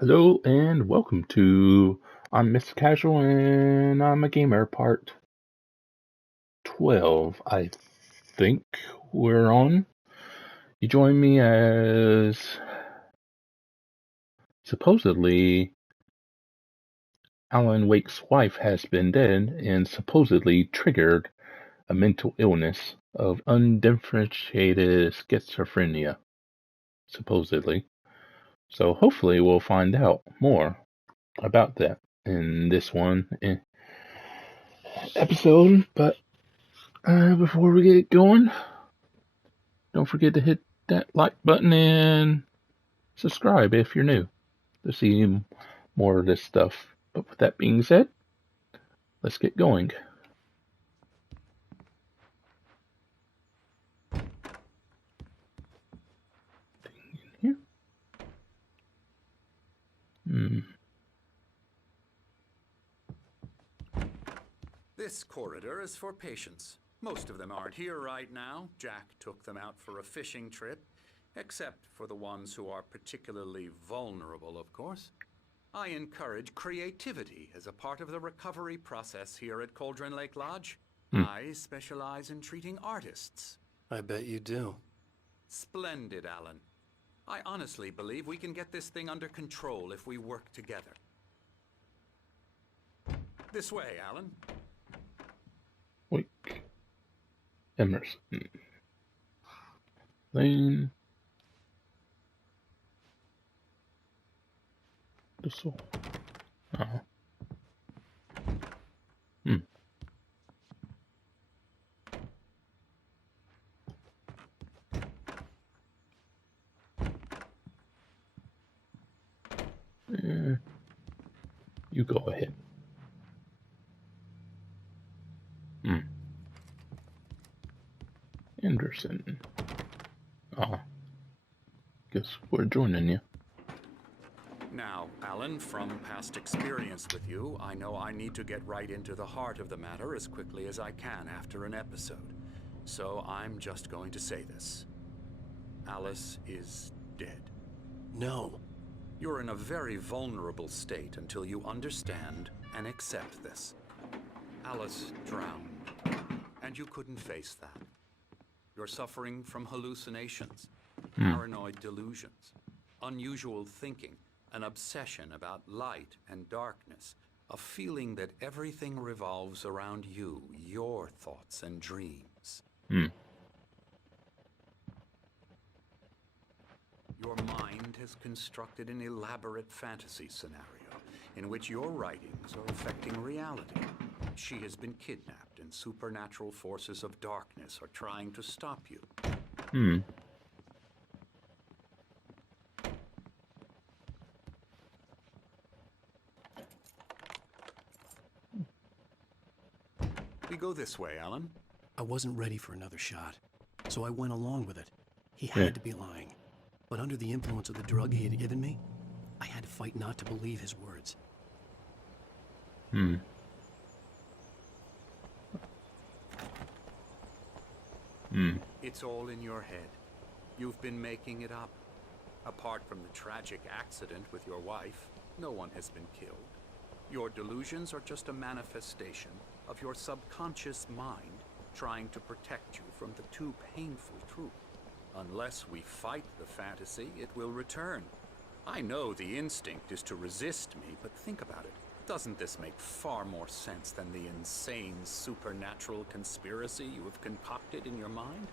Hello and welcome to I'm Mr. Casual and I'm a Gamer Part 12, I think we're on. You join me as supposedly Alan Wake's wife has been dead and supposedly triggered a mental illness of undifferentiated schizophrenia, supposedly. So hopefully we'll find out more about that in this episode, but before we get going, don't forget to hit that like button and subscribe if you're new to see more of this stuff. But with that being said, let's get going. Here. This corridor is for patients. Most of them aren't here right now. Jack took them out for a fishing trip, except for the ones who are particularly vulnerable, of course. I encourage creativity as a part of the recovery process here at Cauldron Lake Lodge. I specialize in treating artists. I bet you do. Splendid, Alan. I honestly believe we can get this thing under control if we work together. This way, Alan. Wake. Emerson. Lane. The soul. Oh. You go ahead. Anderson. Guess we're joining you. Now, Alan, from past experience with you, I know I need to get right into the heart of the matter as quickly as I can after an episode. So I'm just going to say this. Alice is dead. No. You're in a very vulnerable state until you understand and accept this. Alice drowned, and you couldn't face that. You're suffering from hallucinations, paranoid delusions, unusual thinking, an obsession about light and darkness, a feeling that everything revolves around you, your thoughts and dreams. Your mind has constructed an elaborate fantasy scenario in which your writings are affecting reality. She has been kidnapped and supernatural forces of darkness are trying to stop you. We go this way, Alan. I wasn't ready for another shot, so I went along with it. He had to be lying. But under the influence of the drug he had given me, I had to fight not to believe his words. It's all in your head. You've been making it up. Apart from the tragic accident with your wife, no one has been killed. Your delusions are just a manifestation of your subconscious mind trying to protect you from the too painful truth. Unless we fight the fantasy, it will return. I know the instinct is to resist me, but think about it. Doesn't this make far more sense than the insane supernatural conspiracy you have concocted in your mind?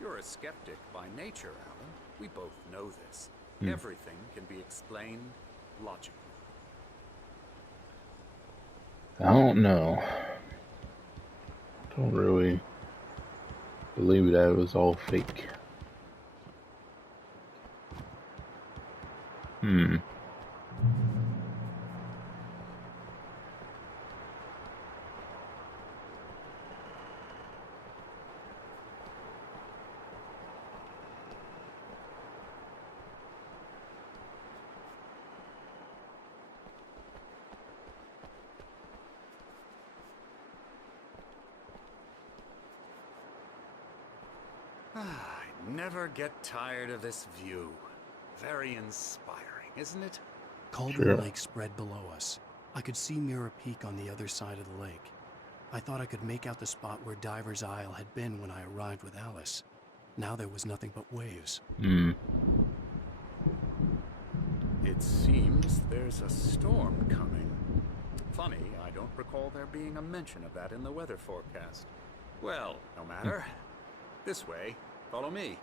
You're a skeptic by nature, Alan. We both know this. Everything can be explained logically. I don't know. Don't really believe that it was all fake. I never get tired of this view. Very inspiring, isn't it? Cauldron Sure. Lake spread below us. I could see Mirror Peak on the other side of the lake. I thought I could make out the spot where Diver's Isle had been when I arrived with Alice. Now there was nothing but waves. It seems there's a storm coming. Funny, I don't recall there being a mention of that in the weather forecast. Well, no matter. This way. Follow me.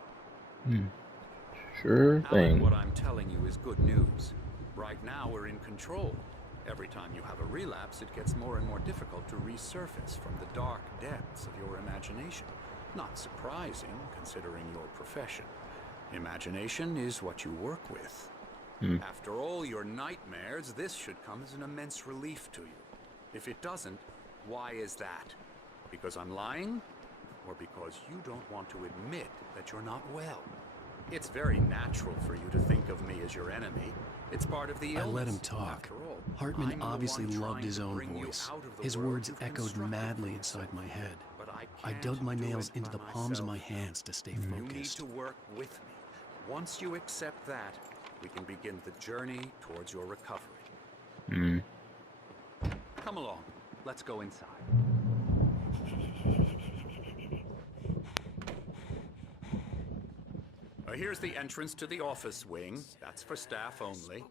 Sure Alan, thing. what I'm telling you is good news. Right now we're in control. Every time you have a relapse, it gets more and more difficult to resurface from the dark depths of your imagination. Not surprising, considering your profession. Imagination is what you work with. After all your nightmares, this should come as an immense relief to you. If it doesn't, why is that? Because I'm lying? Or because you don't want to admit that you're not well? It's very natural for you to think of me as your enemy. It's part of the illness. I let him talk. After all, Hartman I'm the obviously one loved trying his to own bring you voice. out of the His world words you've echoed constructed madly for inside yourself. my head. But I can't dug my do nails it into by the palms of my myself. hands to stay You need focused. to work with me. Once you accept that, we can begin the journey towards your recovery. Come along. Let's go inside. Here's the entrance to the office wing. That's for staff only.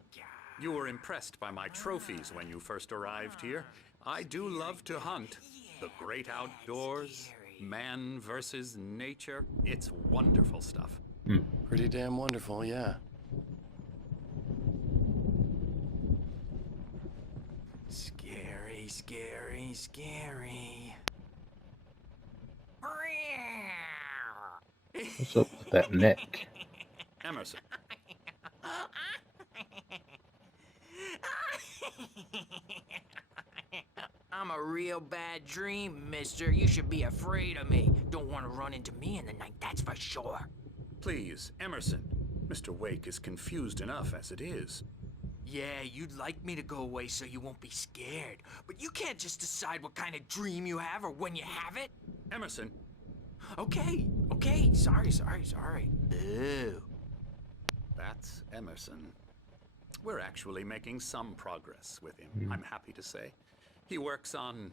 You were impressed by my trophies when you first arrived here. I do love to hunt. The great outdoors, man versus nature. It's wonderful stuff. Pretty damn wonderful, yeah. Scary, scary, scary. What's up with that neck? Emerson. I'm a real bad dream, mister. You should be afraid of me. Don't want to run into me in the night, that's for sure. Please, Emerson. Mr. Wake is confused enough as it is. Yeah, you'd like me to go away so you won't be scared. But you can't just decide what kind of dream you have or when you have it. Emerson. Okay, sorry. Boo. That's Emerson. We're actually making some progress with him, I'm happy to say. He works on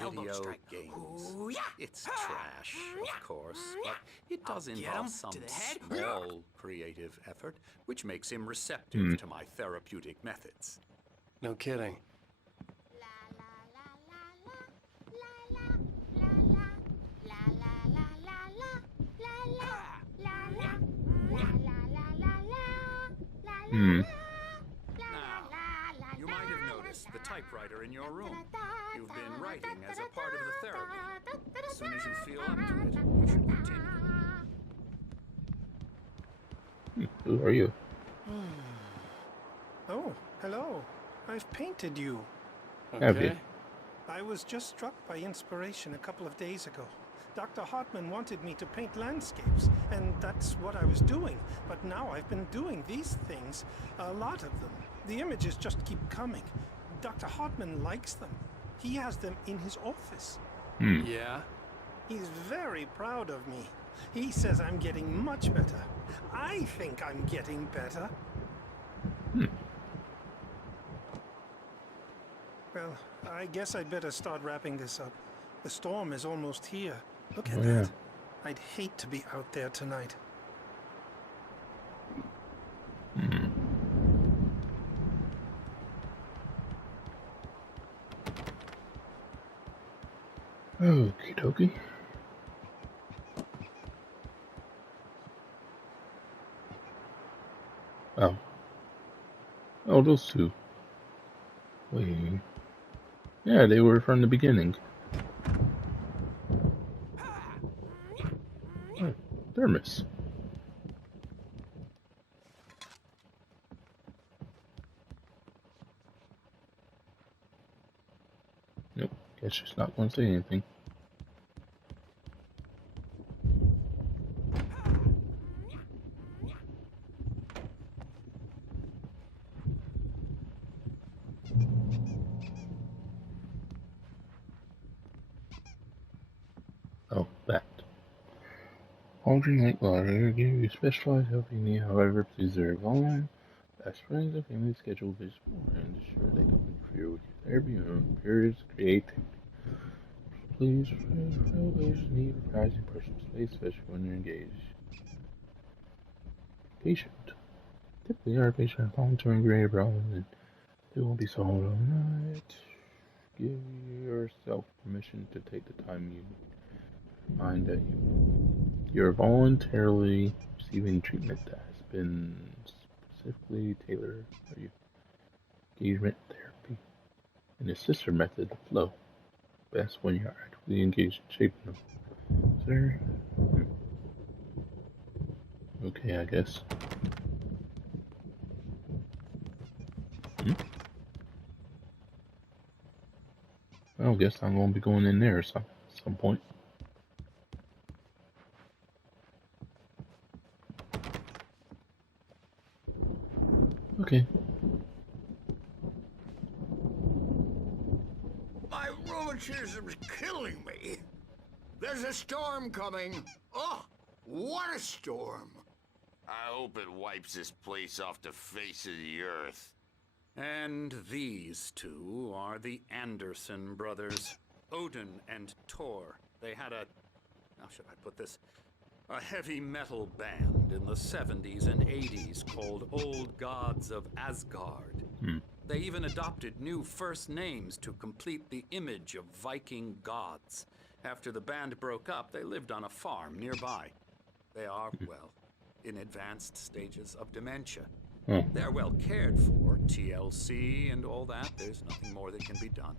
Elbow video strike. games. Ooh, yeah. It's trash, of course, but it does Get involve him some to the head. small creative effort, which makes him receptive to my therapeutic methods. No kidding. Now, you might have noticed the typewriter in your room. You've been writing as a part of the therapy. As soon as you feel up to it, you should continue. Who are you? Oh, hello. I've painted you. Have you? Okay. I was just struck by inspiration a couple of days ago. Dr. Hartman wanted me to paint landscapes, and that's what I was doing. But now I've been doing these things, a lot of them. The images just keep coming. Dr. Hartman likes them. He has them in his office. Yeah? He's very proud of me. He says I'm getting much better. I think I'm getting better. Well, I guess I'd better start wrapping this up. The storm is almost here. Look at Oh, yeah. that. I'd hate to be out there tonight. Okie dokie. Oh. Oh, those two. Wait. Yeah, they were from the beginning. Oh, thermos. Nope, guess she's not going to say anything. Oh, that. Cauldron Lake water give you specialized help you need, however, please reserve online. Best friends and family schedule visits and ensure they don't interfere with your therapy and periods creativity. Please, elevation need reprising personal space, especially when you're engaged. Patient. Typically, our patient is volunteering greater problems and it won't be solved overnight. Give yourself permission to take the time you find that you're voluntarily receiving treatment that has been specifically tailored for you. Engagement therapy. An assistor method to flow. Best when you're actively engaged in shaping them. Sir? Okay, I guess. I guess I'm going to be going in there at some point. Okay. My rheumatism's killing me. There's a storm coming. Oh, what a storm. I hope it wipes this place off the face of the earth. And these two are the Anderson brothers, Odin and Thor. They had a, how should I put this? A heavy metal band in the 70s and 80s called Old Gods of Asgard. They even adopted new first names to complete the image of Viking gods. After the band broke up, they lived on a farm nearby. They are, well, in advanced stages of dementia. They're well cared for, TLC and all that. There's nothing more that can be done.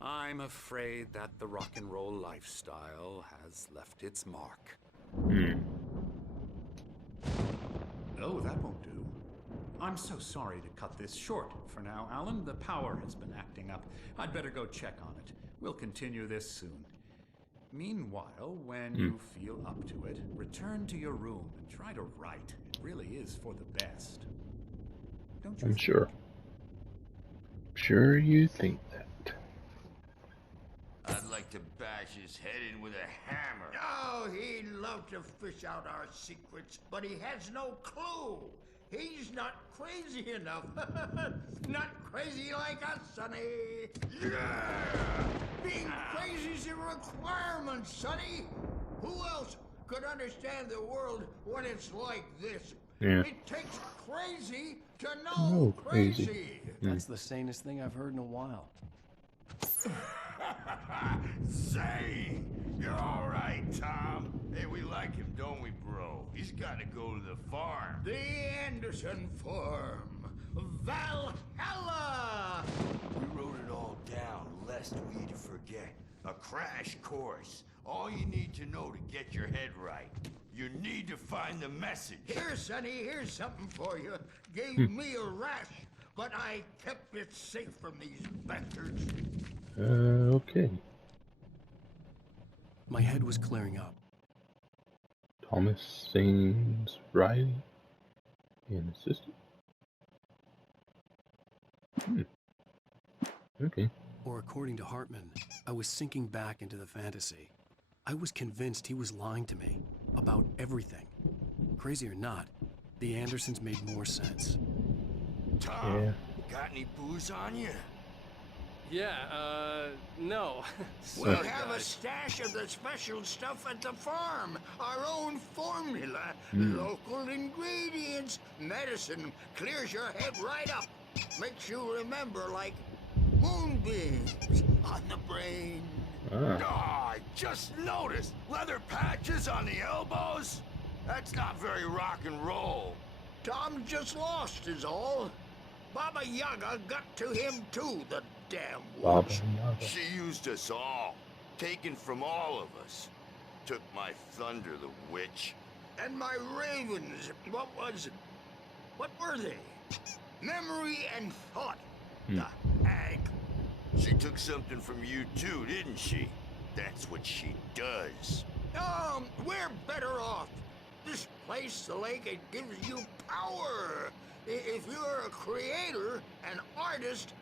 I'm afraid that the rock and roll lifestyle has left its mark. Oh, that won't do. I'm so sorry to cut this short for now, Alan. The power has been acting up. I'd better go check on it. We'll continue this soon. Meanwhile, when you feel up to it, return to your room and try to write. It really is for the best. Don't you? I'm sure. Sure you think that. I'd like to bash his head in with a hammer. Oh, he'd love to fish out our secrets, but he has no clue. He's not crazy enough. Not crazy like us, Sonny. Yeah! Being crazy's a requirement, Sonny. Who else could understand the world when it's like this? Yeah. It takes crazy to know Oh, crazy. crazy. That's the sanest thing I've heard in a while. Say, you're all right, Tom. Hey, we like him, don't we, bro? He's got to go to the farm. The Anderson Farm. Valhalla! We wrote it all down, lest we forget. A crash course. All you need to know to get your head right. You need to find the message. Here, Sonny, here's something for you. Gave me a rash, but I kept it safe from these bastards. Okay. My head was clearing up. Thomas Sane's writing and assistant. Okay. Or according to Hartman, I was sinking back into the fantasy. I was convinced he was lying to me about everything. Crazy or not, the Andersons made more sense. Tom, Yeah. got any booze on you? Yeah, no. We Sorry, have a guys. stash of the special stuff at the farm. Our own formula. Local ingredients. Medicine clears your head right up. Makes you remember like moonbeams on the brain. Ah. Oh, I just noticed. Leather patches on the elbows? That's not very rock and roll. Tom just lost is all. Baba Yaga got to him too, the damn Baba witch. Yaga. She used us all. Taken from all of us. Took my thunder, the witch. And my ravens, what were they? Memory and thought. The hag. She took something from you too, didn't she? That's what she does. We're better off. This place, the lake, it gives you power. If you're a creator, an artist,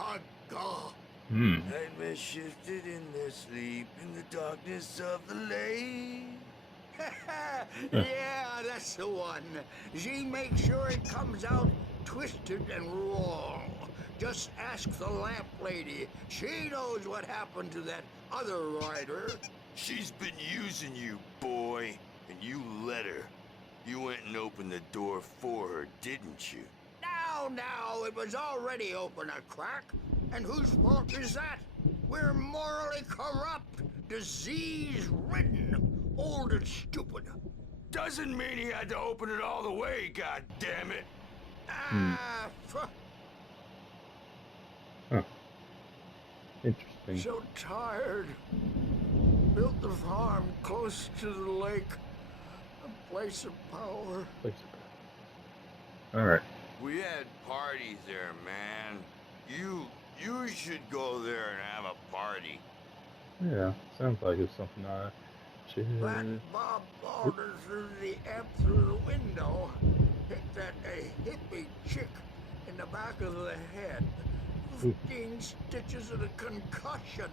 a god. Nightmare shifted in their sleep in the darkness of the lake. Yeah, that's the one. She makes sure it comes out twisted and wrong. Just ask the lamp lady. She knows what happened to that other rider. She's been using you, boy, and you let her. You went and opened the door for her, didn't you? Now, it was already open a crack. And whose fault is that? We're morally corrupt, disease-ridden, old and stupid. Doesn't mean he had to open it all the way, goddammit. Interesting. So tired. Built the farm close to the lake. A place of power. Alright. We had parties there, man. You should go there and have a party. Yeah, sounds like it's something I should... That Bob Balder threw the amp through the window. Hit that hippie chick in the back of the head. 15 stitches and a concussion.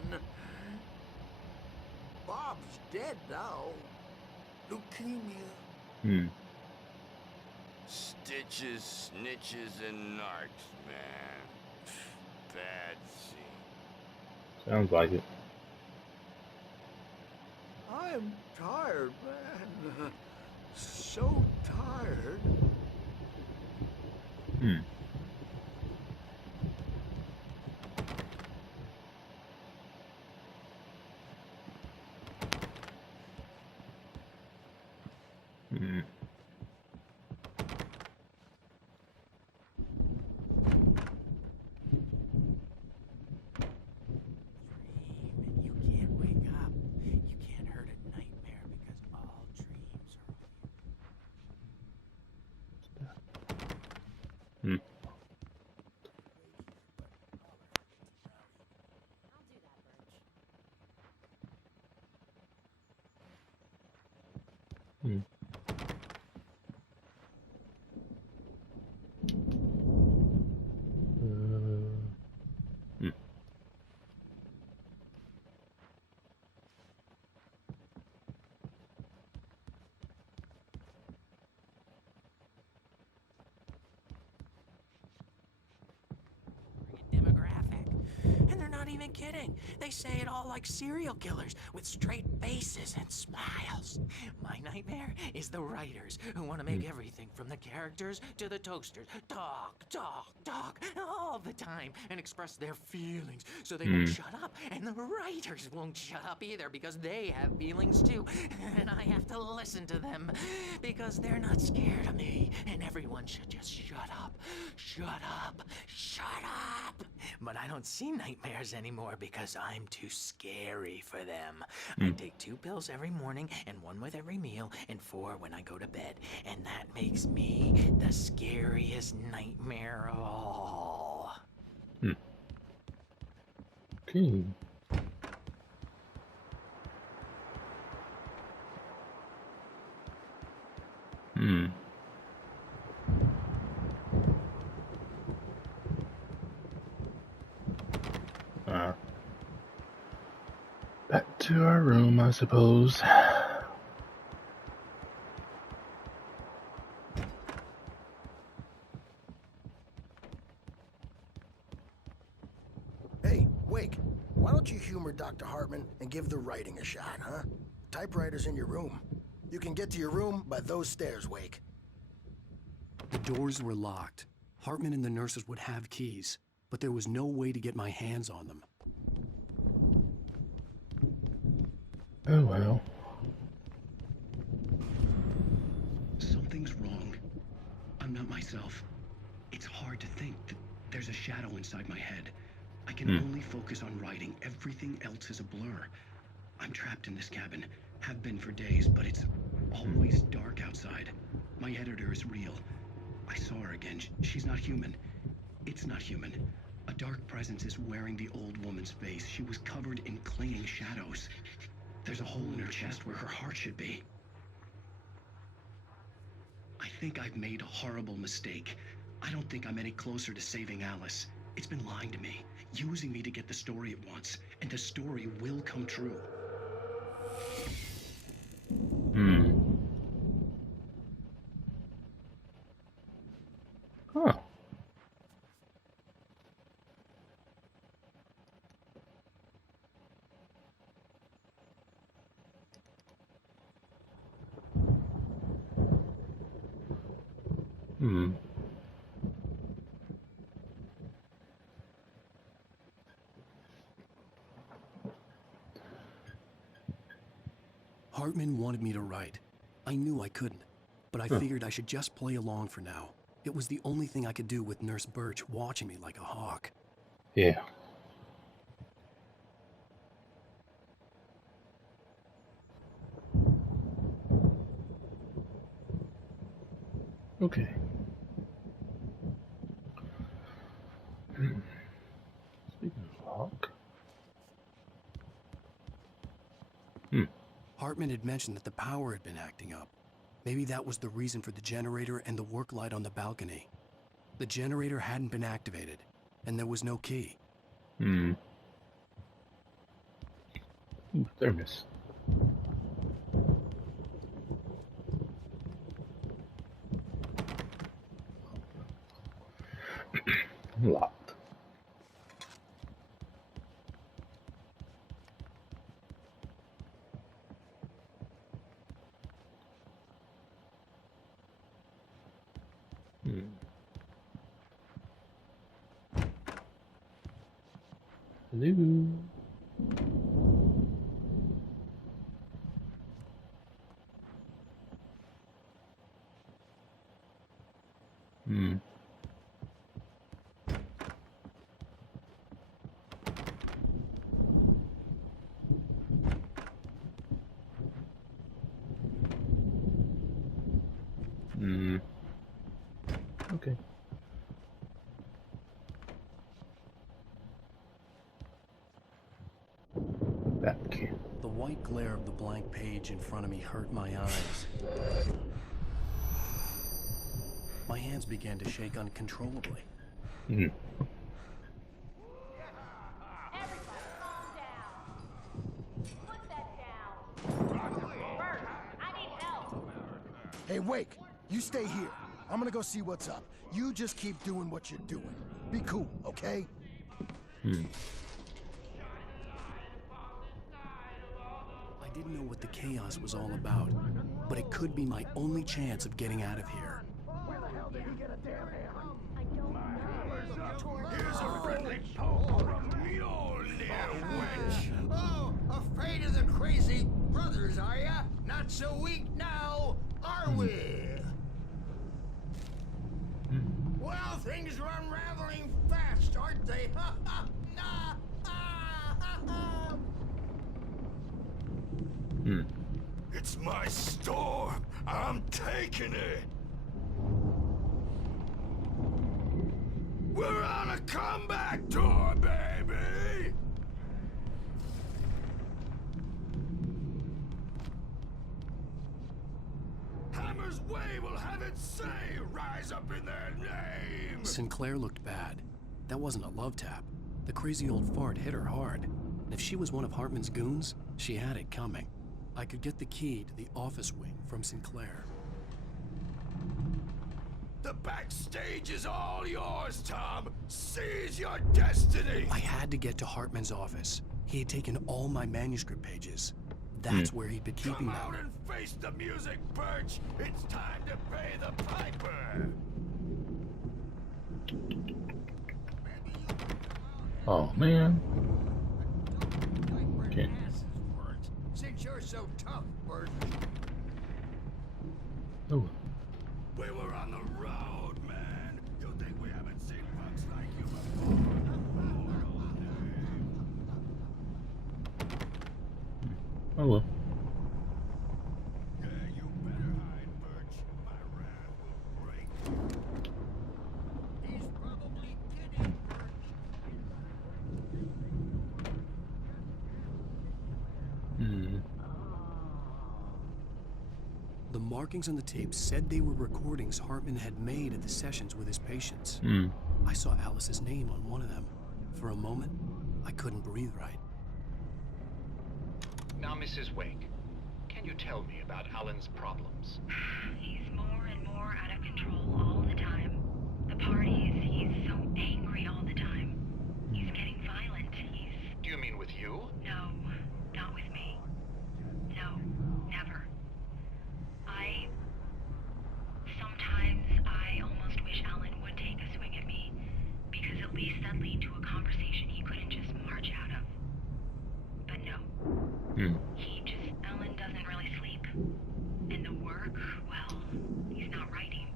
Bob's dead now. Leukemia. Stitches, snitches, and narcs, man. Bad scene. Sounds like it. I'm tired, man. So tired. You can't wake up. You can't hurt a nightmare because all dreams are Hmm. demographic. And they're not even kidding. They say it all like serial killers with straight faces and smiles. My nightmare is the writers who want to make everything from the characters to the toasters talk all the time and express their feelings so they won't shut up. And the writers won't shut up either because they have feelings too. And I have to listen to them because they're not scared of me. And everyone should just shut up. Shut up. Shut up. But I don't see nightmares anymore because I'm too scary for them. I take 2 pills every morning and 1 with every meal and 4 when I go to bed. And that makes me the scariest nightmare of all. Okay. Back to our room, I suppose. Hey, Wake, why don't you humor Dr. Hartman and give the writing a shot, huh? Typewriter's in your room. You can get to your room by those stairs, Wake. The doors were locked. Hartman and the nurses would have keys, but there was no way to get my hands on them. Oh well. Something's wrong. I'm not myself. It's hard to think that there's a shadow inside my head. I can only focus on writing. Everything else is a blur. I'm trapped in this cabin. Have been for days, but it's always dark outside. My editor is real. I saw her again. She's not human. It's not human. A dark presence is wearing the old woman's face. She was covered in clinging shadows. There's a hole in her chest where her heart should be. I think I've made a horrible mistake. I don't think I'm any closer to saving Alice. It's been lying to me, using me to get the story it wants, and the story will come true. Huh. Hmm. Hartman wanted me to write. I knew I couldn't, but I figured I should just play along for now. It was the only thing I could do with Nurse Birch watching me like a hawk. Yeah. Okay. Speaking of hawk. Hartman had mentioned that the power had been acting up. Maybe that was the reason for the generator and the work light on the balcony. The generator hadn't been activated, and there was no key. Ooh, thermos. Locked. Hello. Okay. That can. The white glare of the blank page in front of me hurt my eyes. My hands began to shake uncontrollably. Everybody calm down. Put that down. Bert, I need help. Hey, Wake, you stay here. I'm gonna go see what's up. You just keep doing what you're doing. Be cool, okay? I didn't know what the chaos was all about, but it could be my only chance of getting out of here. Where the hell did he get a damn hammer? I don't know. Here's a friendly poke from me, old little wench. Oh, afraid of the crazy brothers, are ya? Not so weak now, are we? Well, things are unraveling fast, aren't they? Ha ha! Nah! Ha ha ha! It's my storm. I'm taking it. We're on a comeback tour, baby. Hammer's Way will have its say. Rise up in their name. Sinclair looked bad. That wasn't a love tap. The crazy old fart hit her hard. And if she was one of Hartman's goons, she had it coming. I could get the key to the office wing from Sinclair. The backstage is all yours, Tom. Seize your destiny. I had to get to Hartman's office. He had taken all my manuscript pages. That's where he'd been keeping Come out them. and face the music, Birch. It's time to pay the piper. Oh man. Like Okay. asses, Bert. Since you're so tough, Bert. Oh. We were on the road, man. You think we haven't seen bugs like you before? Oh well. Yeah, you better hide, Birch. My wrath will break. He's probably kidding, Bert. The markings on the tape said they were recordings Hartman had made at the sessions with his patients. I saw Alice's name on one of them. For a moment, I couldn't breathe right. Now, Mrs. Wake, can you tell me about Alan's problems? He's more and more out of control all the time. The parties, he's so angry all the time. He's getting violent. Do you mean with you? No, not with me. No, never. Sometimes I lead to a conversation he couldn't just march out of. But no. Alan doesn't really sleep. And the work, well, he's not writing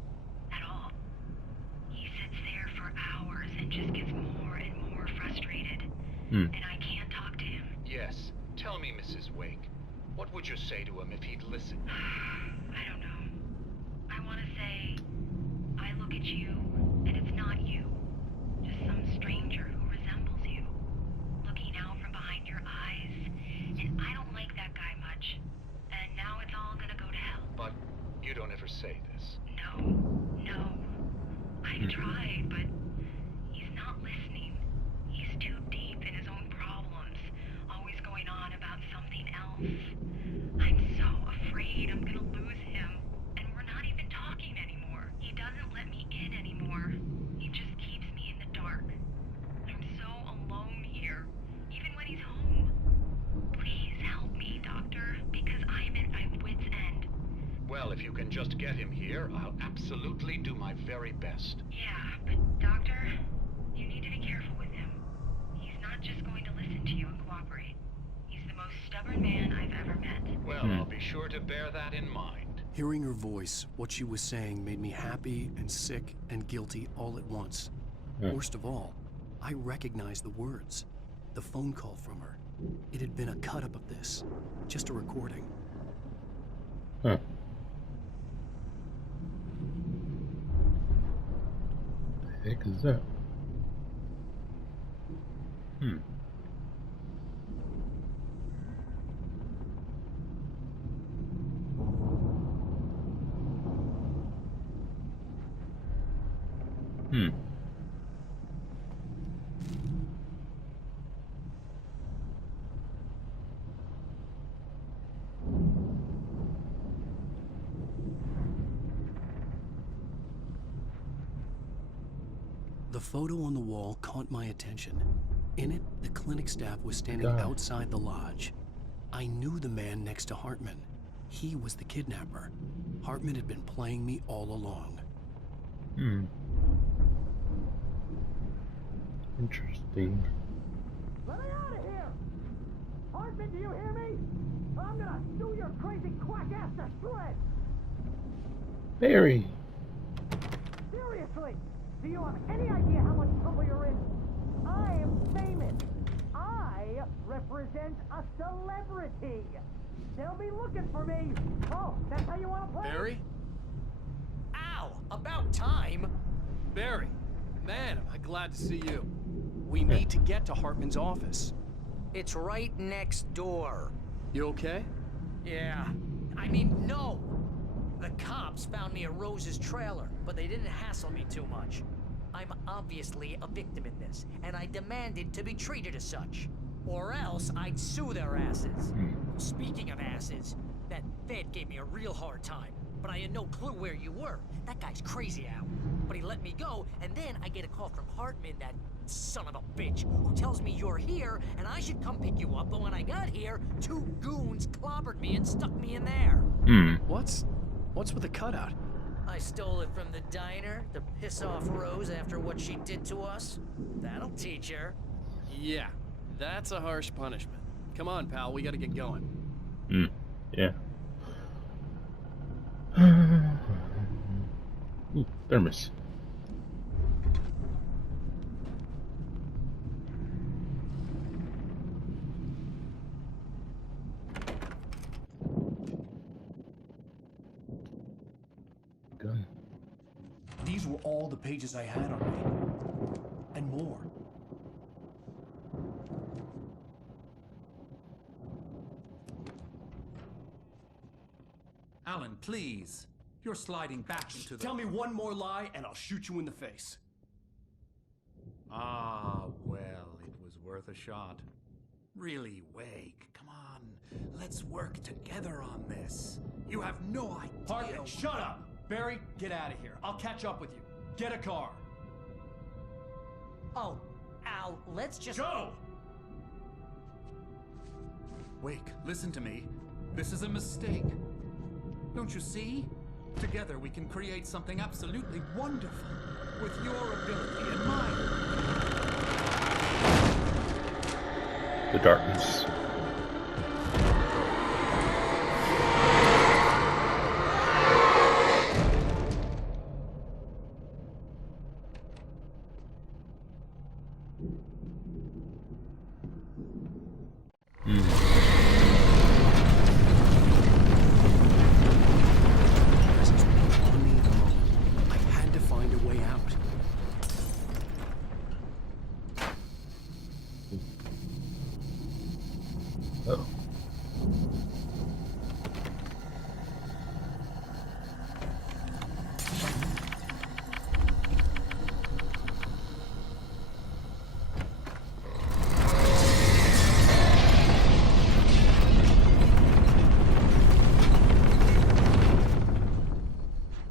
at all. He sits there for hours and just gets more and more frustrated. And I can't talk to him. Yes. Tell me, Mrs. Wake. What would you say to him if he'd listen? I don't know. I want to say, I look at you, and it's not you. Just some stranger who resembles you. Looking out from behind your eyes. And I don't like that guy much. And now it's all gonna go to hell. But you don't ever say this. No. I've tried, but he's not listening. He's too deep in his own problems. Always going on about something else. I'm so afraid I'm gonna lose him. And we're not even talking anymore. He doesn't let me in anymore. He just keeps me in the dark. I'm so alone here, even when he's home. Please help me, Doctor, because I'm at my wit's end. Well, if you can just get him here, I'll absolutely do my very best. Yeah, but Doctor, you need to be careful with him. He's not just going to listen to you and cooperate. He's the most stubborn man I've ever met. Well, I'll be sure to bear that in mind. Hearing her voice, what she was saying made me happy and sick and guilty all at once. Worst of all, I recognized the words. The phone call from her. It had been a cut-up of this. Just a recording. Huh. The heck is that? The photo on the wall caught my attention. In it, the clinic staff was standing outside the lodge. I knew the man next to Hartman. He was the kidnapper. Hartman had been playing me all along. Interesting. Let me out of here! Hartman, do you hear me? I'm gonna chew your crazy quack ass to shreds! Barry! Seriously! Do you have any idea how much trouble you're in? I am famous. I represent a celebrity. They'll be looking for me. Oh, that's how you want to play? Barry? Ow! About time! Barry! Man, am I glad to see you. We need to get to Hartman's office. It's right next door. You okay? Yeah. I mean, no! The cops found me at Rose's trailer, but they didn't hassle me too much. I'm obviously a victim in this, and I demanded to be treated as such. Or else I'd sue their asses. Speaking of asses, that Fed gave me a real hard time, but I had no clue where you were. That guy's crazy out. But he let me go, and then I get a call from Hartman, that son of a bitch, who tells me you're here, and I should come pick you up, but when I got here, 2 goons clobbered me and stuck me in there. What's with the cutout? I stole it from the diner to piss off Rose after what she did to us. That'll teach her. Yeah, that's a harsh punishment. Come on, pal, we gotta get going. Yeah. Ooh, thermos. Gun. These were all the pages I had on me. And more. Alan, please. You're sliding back into the... Tell me one more lie and I'll shoot you in the face. Ah, well, it was worth a shot. Really, Wake, come on. Let's work together on this. You have no idea... Hartman, shut up! Barry, get out of here. I'll catch up with you. Get a car. Oh, Al, let's just... Go! Wake, listen to me. This is a mistake. Don't you see? Together we can create something absolutely wonderful. With your ability and mine. the darkness. Presence was on me in a moment. I had to find a way out. Oh.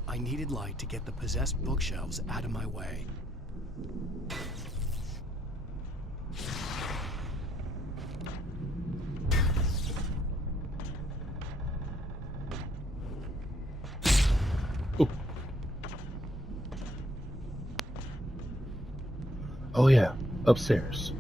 I needed light to get the possessed bookshelves out of my way. Oh yeah, upstairs.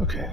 Okay.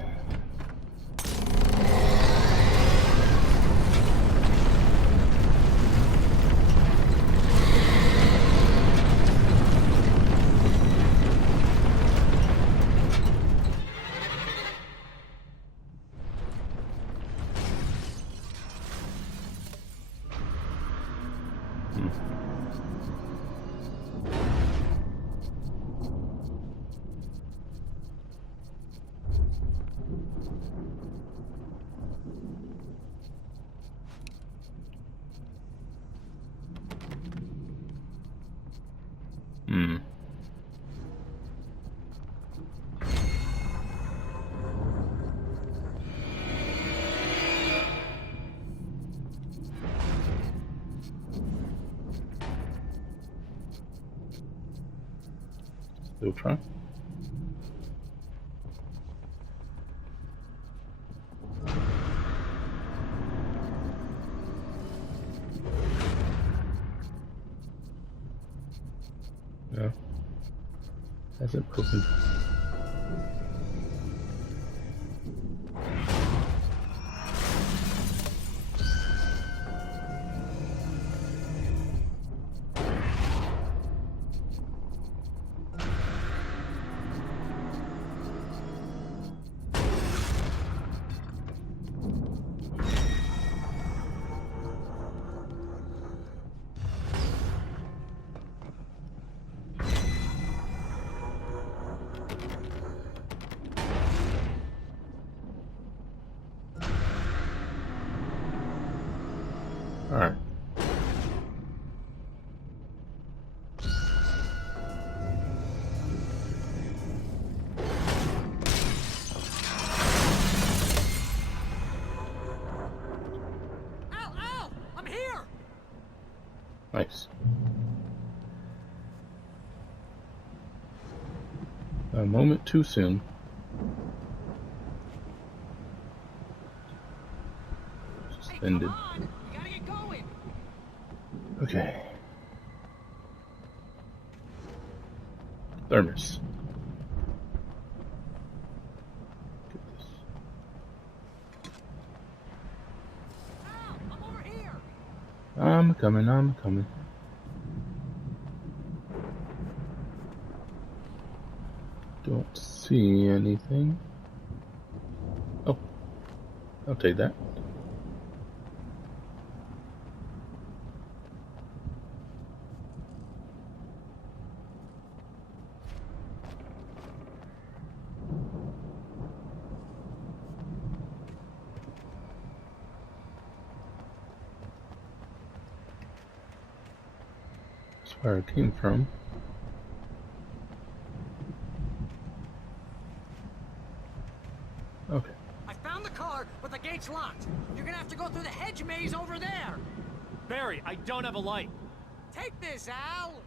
Still trying. No. Hasn't opened. All right. Al! I'm here! Nice. A moment too soon. Suspended. You gotta get going! Okay. Thermos. I'm coming. Don't see anything. Oh, I'll take that. That's where I came from. Okay. I found the car, but the gate's locked. You're gonna have to go through the hedge maze over there. Barry, I don't have a light. Take this, Al.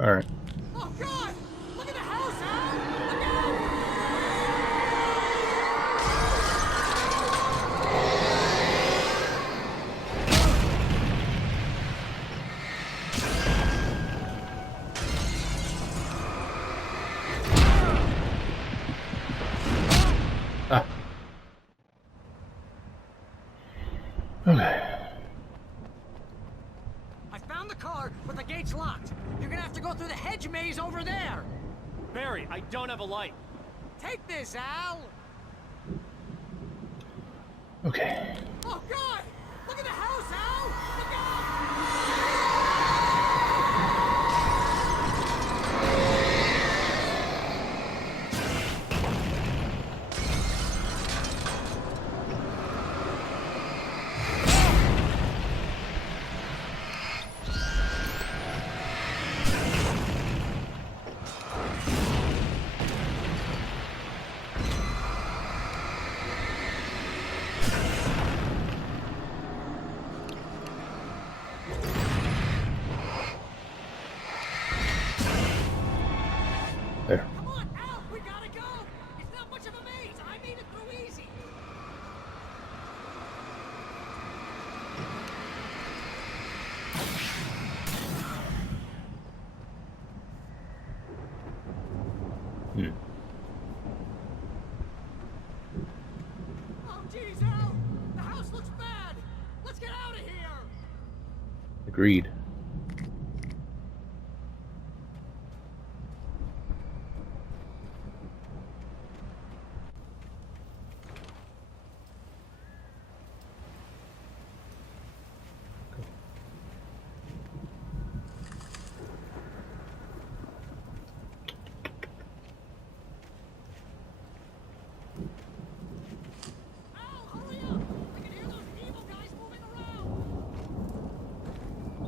Alright. Oh, God! Look at the house, Al! Look out! Ah. Okay. I found the car, but the gate's locked. You're gonna have to go through the hedge maze over there. Barry, I don't have a light. Take this, Al. Okay. Oh, God! Look at the house, Al! Look out! There. Come on, Al! We gotta go! It's not much of a maze! I made it through easy! Oh, geez, Al! The house looks bad! Let's get out of here! Agreed.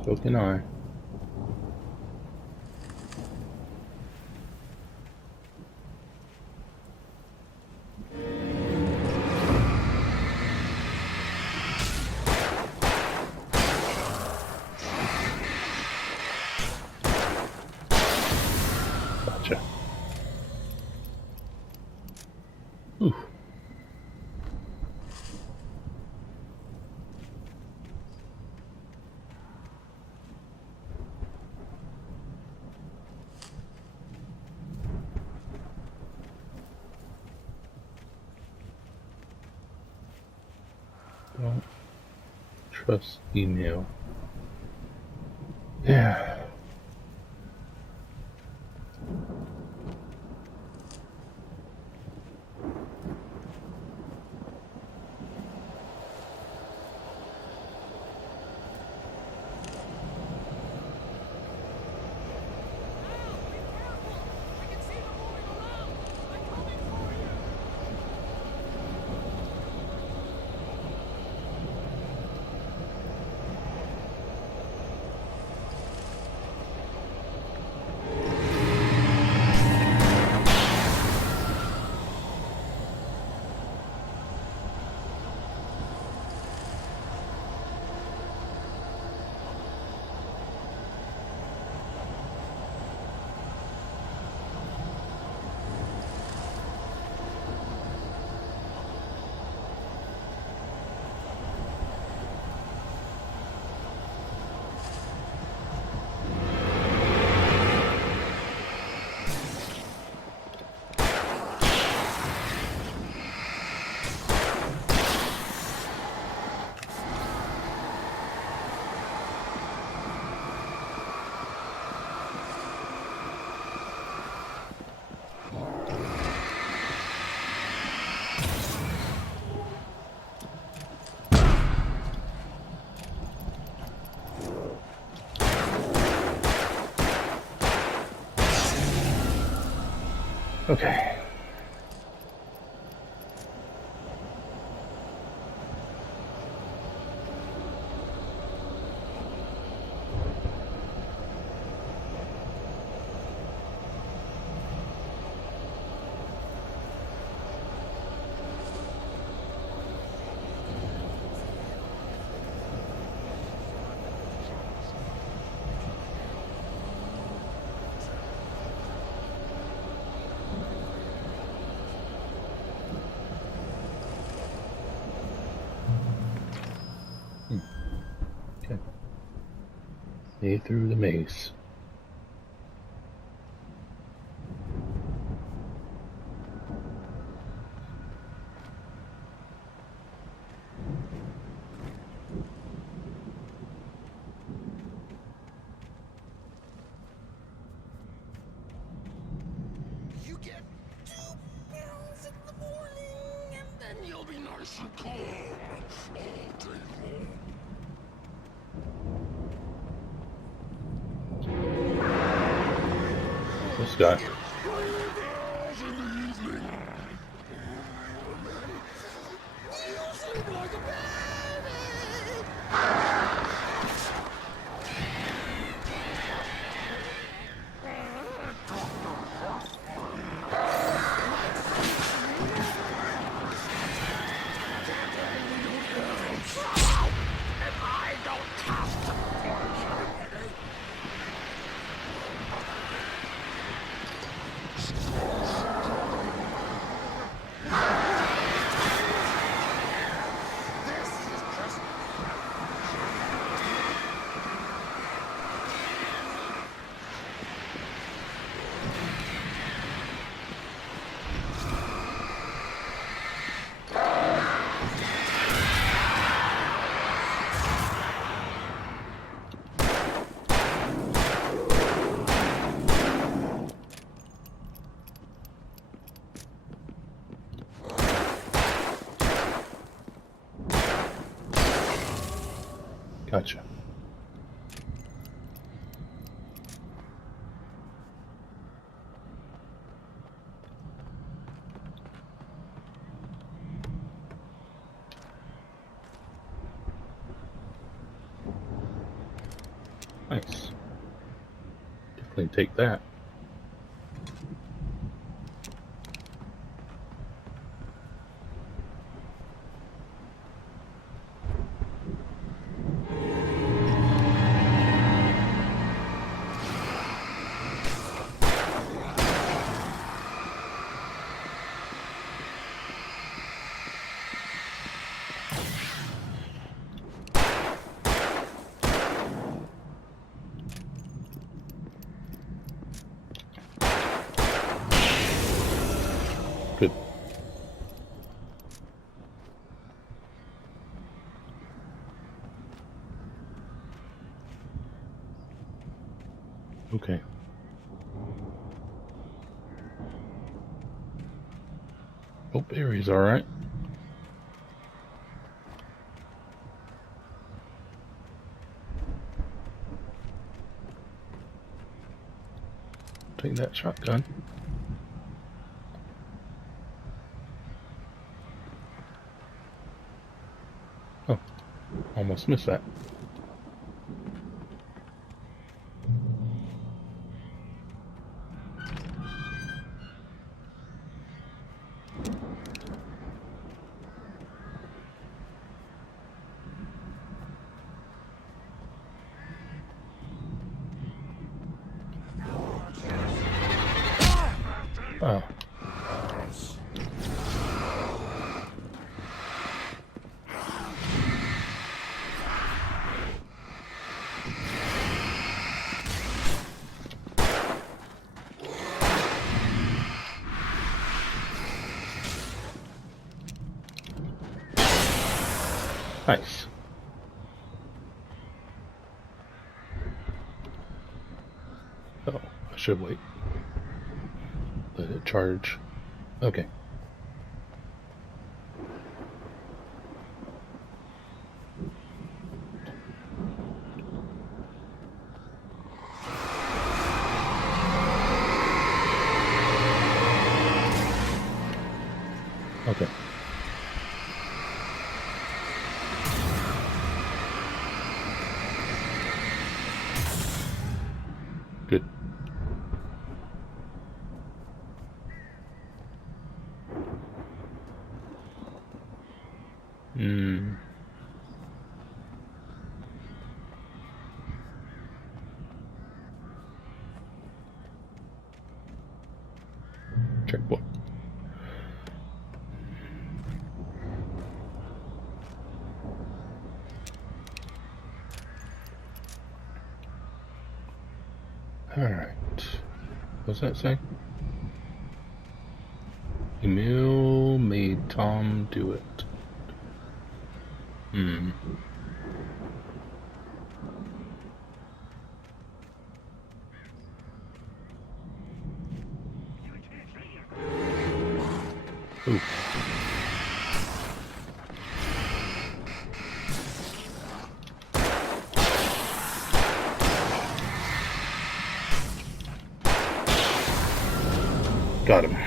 So can I. Gotcha. Ooh. Don't trust email. Yeah. Okay. Okay. Stay through the maze. You get 2 pills in the morning, and then you'll be nice and calm all day long. This guy. Gotcha. Nice. Definitely take that. Good. Okay. Oh, Barry's alright. Take that shotgun. Oh, almost missed that. Oh. Nice. Oh, I should wait. Let it charge. Okay. Good. Checkpoint. Alright. What's that say? Emil made Tom do it. Ooh. Got him.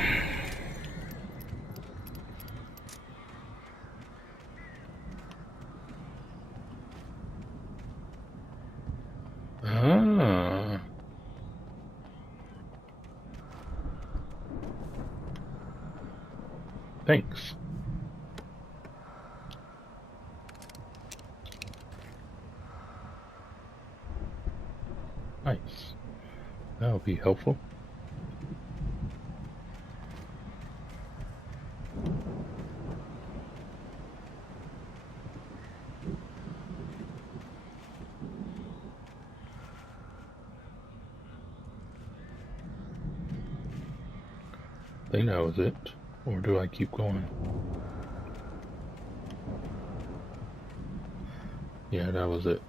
Ah. Thanks. Nice. That'll be helpful. I think that was it. Or do I keep going? Yeah, that was it.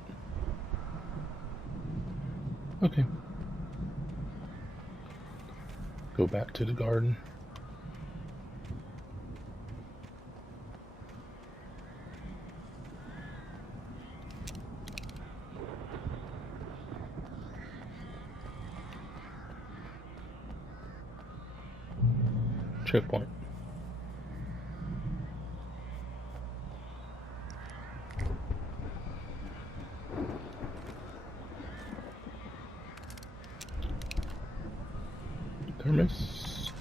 Okay. Go back to the garden. Checkpoint. Thermos.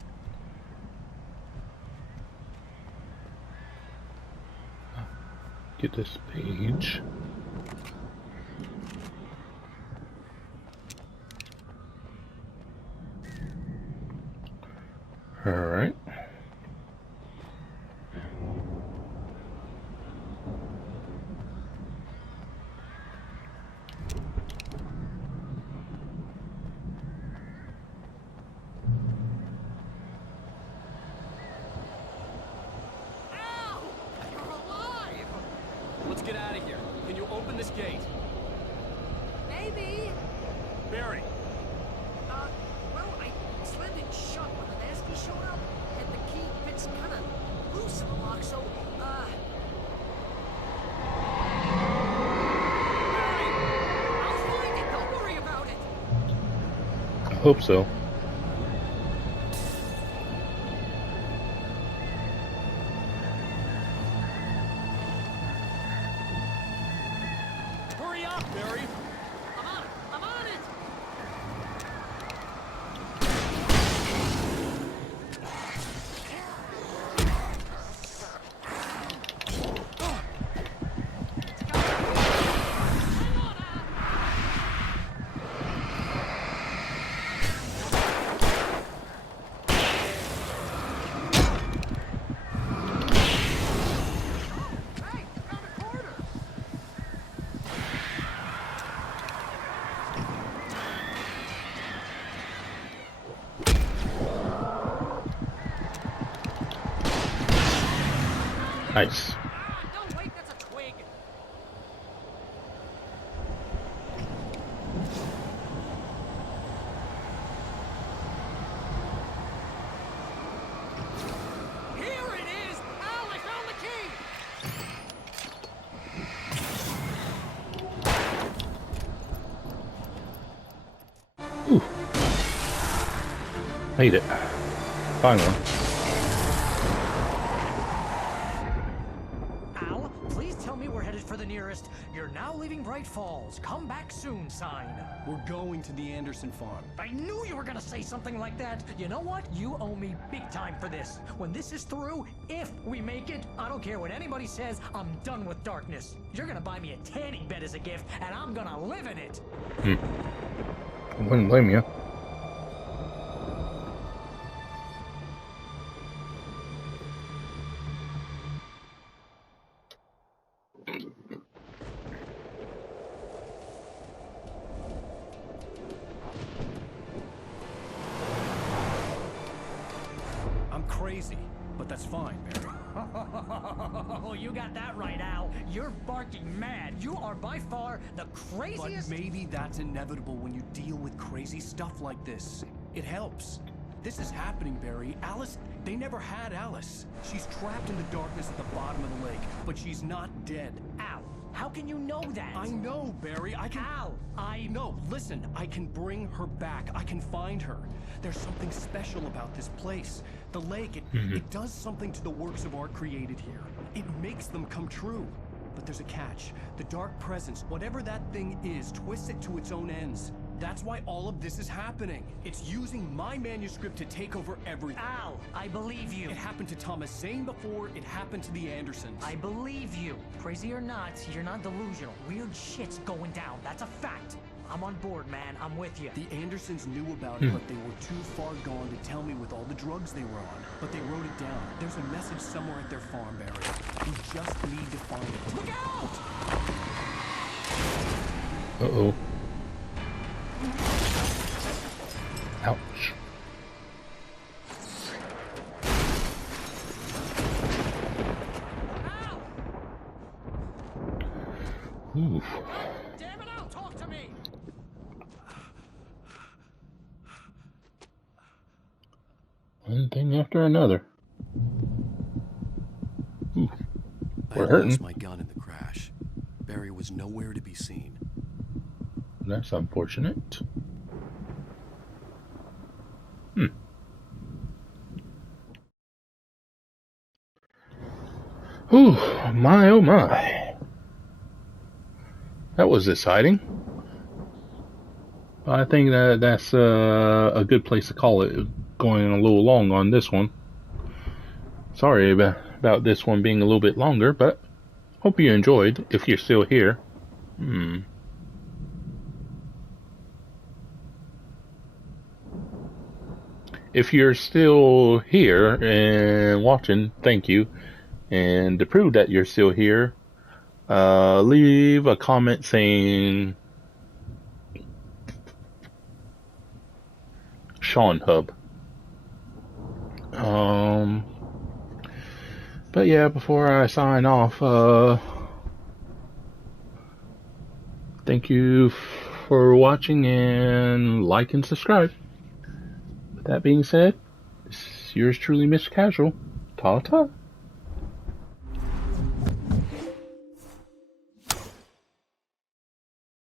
Get this page. All right. Let's get out of here. Can you open this gate? Maybe. Barry. Well, I slammed it shut when the nasty showed up, and the key fits kind of loose in the lock, so, I'll find it. Don't worry about it. I hope so. Hurry up, Barry. I'm on it. I'm on it. Nice. Don't wait, that's a twig. Here it is! Al, I found the key! Ooh. Made it. Finally. Al, please tell me we're headed for the nearest. You're now leaving Bright Falls. Come come back soon sign. We're going to the Anderson farm. I knew you were gonna say something like that. You know what? You owe me big time for this. When this is through, if we make it, I don't care what anybody says, I'm done with darkness. You're gonna buy me a tanning bed as a gift, and I'm gonna live in it. I wouldn't blame you. I'm crazy, but that's fine, Barry. Oh, you got that right, Al. You're barking mad. You are by far the craziest. But maybe that's inevitable when you deal with crazy stuff like this. It helps. This is happening, Barry. Alice, they never had Alice. She's trapped in the darkness at the bottom of the lake, but she's not dead. Al, how can you know that? I know, Barry. I can... Al, No, listen. I can bring her back. I can find her. There's something special about this place. The lake, it does something to the works of art created here. It makes them come true. But there's a catch. The dark presence, whatever that thing is, twists it to its own ends. That's why all of this is happening. It's using my manuscript to take over everything. Al, I believe you. It happened to Thomas Zane before, it happened to the Andersons. I believe you. Crazy or not, you're not delusional. Weird shit's going down. That's a fact. I'm on board, man. I'm with you. The Andersons knew about it, but they were too far gone to tell me with all the drugs they were on. But they wrote it down. There's a message somewhere at their farm, Barry. We just need to find it. Look out! Uh-oh. Ouch. Oof. Damn it, Al, talk to me! One thing after another. Oof. We're I hurting. lost my gun in the crash. Barry was nowhere to be seen. That's unfortunate. Whew, my oh my. That was exciting. I think that's a good place to call it, going a little long on this one. Sorry about this one being a little bit longer, but hope you enjoyed, if you're still here. If you're still here and watching, thank you. And to prove that you're still here, leave a comment saying Sean Hub. But yeah, before I sign off, thank you for watching and like and subscribe. With that being said, this is yours truly, Mr. Casual. Ta-ta.